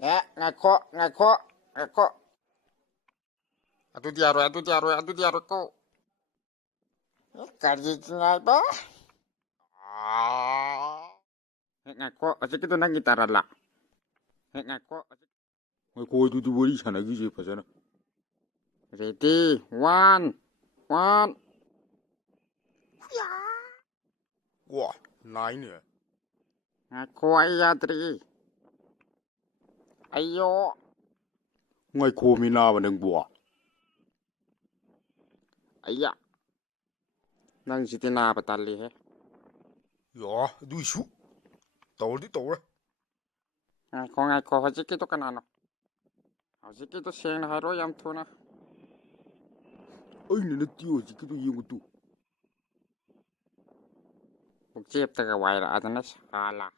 Ngako, ngako, ngako. Aduh diaro ko. Kariji ngay ba? Ngako, asyik itu nang gitara la. Ngako, Ngako adudi wari sanagise fazana. ready, one. Wah, nine. Ngako ay yadri. Ayo. Ngako minaba ng buwa. Aya. Nang sitina patali he. Ya, du isu. Tawra. Ngako, asyik itu kanano. Asyik itu siyang na haro yam tuna. Ay nanatiyo, sikido yung ito. Bukjip taga waira adanas kala.